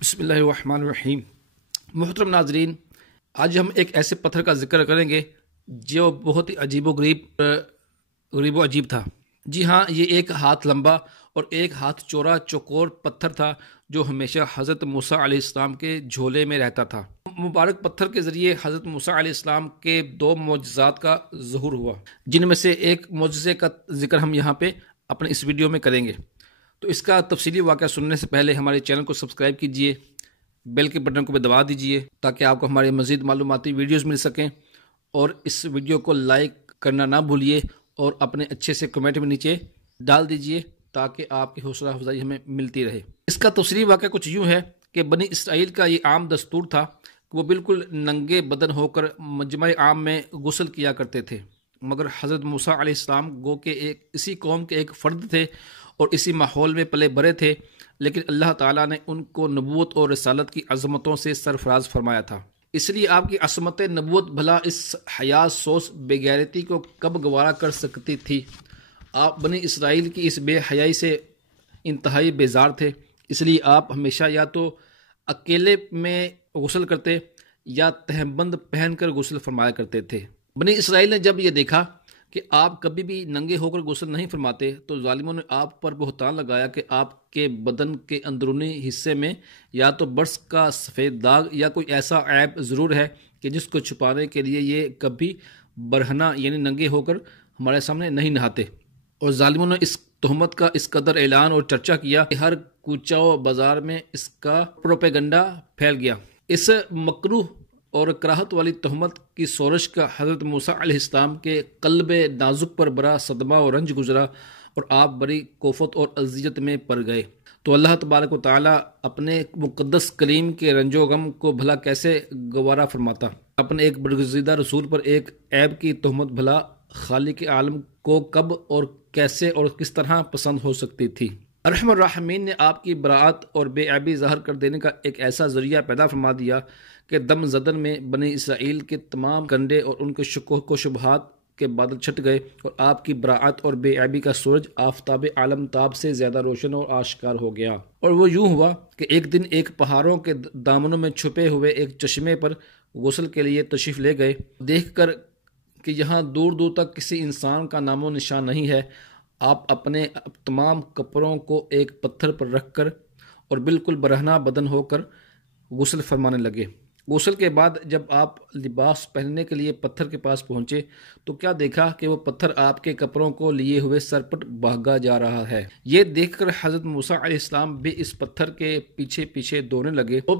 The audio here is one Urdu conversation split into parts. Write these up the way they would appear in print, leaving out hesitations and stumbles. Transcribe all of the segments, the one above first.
بسم اللہ الرحمن الرحیم۔ محترم ناظرین، آج ہم ایک ایسے پتھر کا ذکر کریں گے جو بہت ہی عجیب و عجیب تھا۔ جی ہاں، یہ ایک ہاتھ لمبا اور ایک ہاتھ چوڑا چوکور پتھر تھا جو ہمیشہ حضرت موسیٰ علیہ السلام کے جھولے میں رہتا تھا۔ مبارک پتھر کے ذریعے حضرت موسیٰ علیہ السلام کے 2 معجزات کا ظہور ہوا، جن میں سے ایک معجزے کا ذکر ہم یہاں پہ اپنے اس ویڈیو میں کریں گے۔ تو اس کا تفصیلی واقعہ سننے سے پہلے ہمارے چینل کو سبسکرائب کیجئے، بیل کے بٹن کو بھی دبا دیجئے تاکہ آپ کو ہمارے مزید معلوماتی ویڈیوز مل سکیں، اور اس ویڈیو کو لائک کرنا نہ بھولیے اور اپنے اچھے سے کمنٹ میں نیچے ڈال دیجئے تاکہ آپ کی حوصلہ افزائی ہمیں ملتی رہے۔ اس کا تفصیلی واقعہ کچھ یوں ہے کہ بنی اسرائیل کا یہ عام دستور تھا کہ وہ بالکل ننگے بدن ہو کر مجمع عام میں غسل کیا کرتے تھے، مگر حضرت موسیٰ علیہ السلام گو کہ اسی قوم کے ایک فرد تھے اور اسی ماحول میں پلے بڑے تھے، لیکن اللہ تعالیٰ نے ان کو نبوت اور رسالت کی عظمتوں سے سرفراز فرمایا تھا۔ اس لیے آپ کی عصمت نبوت بھلا اس حیاء سوز بے غیرتی کو کب گوارا کر سکتی تھی؟ آپ بنی اسرائیل کی اس بے حیائی سے انتہائی بیزار تھے، اس لیے آپ ہمیشہ یا تو اکیلے میں غسل کرتے یا تہبند پہن کر غسل فرمایا کرتے تھے۔ بنی اسرائیل نے جب یہ دیکھا کہ آپ کبھی بھی ننگے ہو کر غسل نہیں فرماتے تو ظالموں نے آپ پر بہتان لگایا کہ آپ کے بدن کے اندرونی حصے میں یا تو برس کا سفید داغ یا کوئی ایسا عیب ضرور ہے کہ جس کو چھپانے کے لیے یہ کبھی برہنہ یعنی ننگے ہو کر ہمارے سامنے نہیں نہاتے۔ اور ظالموں نے اس تہمت کا اس قدر اعلان اور چرچا کیا کہ ہر کوچہ و بازار میں اس کا پروپیگنڈا پھیل گیا۔ اس مکروہ اور کراہت والی تہمت کی سورش کا حضرت موسیٰ علیہ السلام کے قلب نازک پر بڑا صدمہ اور رنج گزرا اور آپ بڑی کوفت اور اذیت میں پڑ گئے۔ تو اللہ تبارک و تعالیٰ اپنے مقدس کلیم کے رنج و غم کو بھلا کیسے گوارا فرماتا؟ اپنے ایک برگزیدہ رسول پر ایک عیب کی تہمت بھلا خالق عالم کو کب اور کیسے اور کس طرح پسند ہو سکتی تھی؟ ارحم الراحمین نے آپ کی براعت اور بے عیبی ظاہر کر دینے کا ایک ایسا ذریعہ پیدا فرما دیا کہ دم زدن میں بنی اسرائیل کے تمام کنڈے اور ان کے شکوک و شبہات کے بادل چھٹ گئے، اور آپ کی براعت اور بے عیبی کا سورج آفتاب عالم تاب سے زیادہ روشن اور آشکار ہو گیا۔ اور وہ یوں ہوا کہ ایک دن ایک پہاڑوں کے دامنوں میں چھپے ہوئے ایک چشمے پر غسل کے لیے تشریف لے گئے۔ دیکھ کر کہ یہاں دور دور تک کسی انسان کا نام و نشان نہیں ہے، آپ اپنے تمام کپڑوں کو ایک پتھر پر رکھ کر اور بالکل برہنہ بدن ہو کر غسل فرمانے لگے۔ غسل کے بعد جب آپ لباس پہننے کے لیے پتھر کے پاس پہنچے تو کیا دیکھا کہ وہ پتھر آپ کے کپڑوں کو لیے ہوئے سرپٹ بھاگا جا رہا ہے۔ یہ دیکھ کر حضرت موسیٰ علیہ السلام بھی اس پتھر کے پیچھے پیچھے دوڑنے لگے۔ سو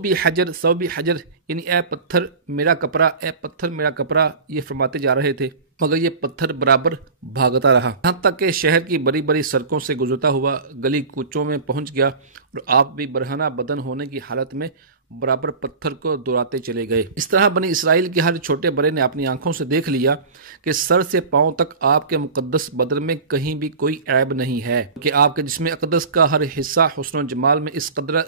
بھی حجر یعنی اے پتھر میرا کپڑا، اے پتھر میرا کپڑا، یہ فرماتے جا رہے تھے، مگر یہ پتھر برابر بھاگتا رہا، یہاں تک کہ شہر کی بڑی بڑی سڑکوں سے گزرتا ہوا گلی کوچوں میں پہنچ گیا، اور آپ بھی برہنہ بدن ہونے کی حالت میں برابر پتھر کو دوڑاتے چلے گئے۔ اس طرح بنی اسرائیل کے ہر چھوٹے بڑے نے اپنی آنکھوں سے دیکھ لیا کہ سر سے پاؤں تک آپ کے مقدس بدن میں کہیں بھی کوئی عیب نہیں ہے، کہ آپ کے جسم اقدس کا ہر حصہ حسن و جمال میں اس قدر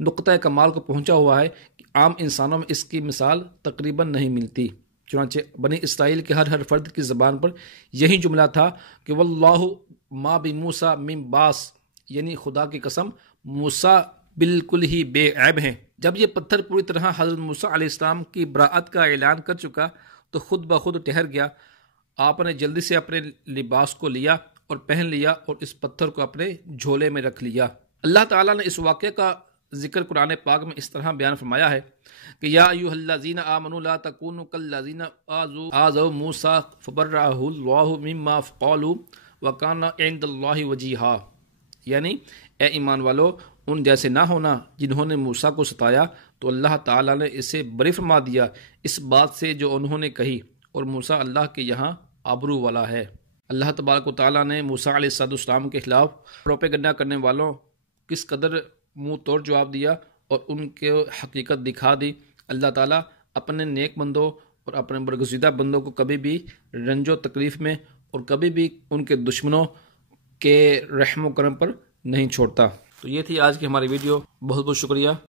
نقطۂ کمال کو پہنچا ہوا ہے کہ عام انسانوں میں اس کی مثال تقریباً نہیں ملتی۔ چنانچہ بنی اسرائیل کے ہر فرد کی زبان پر یہی جملہ تھا کہ واللہ ما بموسیٰ من باس، یعنی خدا کی قسم موسیٰ بالکل ہی بے عیب ہیں۔ جب یہ پتھر پوری طرح حضرت موسیٰ علیہ السلام کی براعت کا اعلان کر چکا تو خود بخود ٹھہر گیا۔ آپ نے جلدی سے اپنے لباس کو لیا اور پہن لیا اور اس پتھر کو اپنے جھولے میں رکھ لیا۔ اللہ تعالیٰ نے اس واقعے کا ذکر قرآن پاک میں اس طرح بیان فرمایا ہے کہ یا ایھا الذین آمنوا لا تکونوا کالذین آذوا موسیٰ فبرأہ اللہ مما قالوا وکان عند اللہ وجیہا، یعنی اے ایمان والو، ان جیسے نہ ہونا جنہوں نے موسیٰ کو ستایا تو اللہ تعالیٰ نے اسے بری فرما دیا اس بات سے جو انہوں نے کہی، اور موسیٰ اللہ کے یہاں آبرو والا ہے۔ اللہ تبارک و تعالیٰ نے موسیٰ علیہ السلام کے خلاف پروپیگنڈا کرنے والوں کس قدر منہ توڑ جواب دیا اور ان کے حقیقت دکھا دی۔ اللہ تعالیٰ اپنے نیک بندوں اور اپنے برگزیدہ بندوں کو کبھی بھی رنج و تکلیف میں اور کبھی بھی ان کے دشمنوں کے رحم و کرم پر نہیں چھوڑتا۔ تو یہ تھی آج کی ہماری ویڈیو، بہت بہت شکریہ۔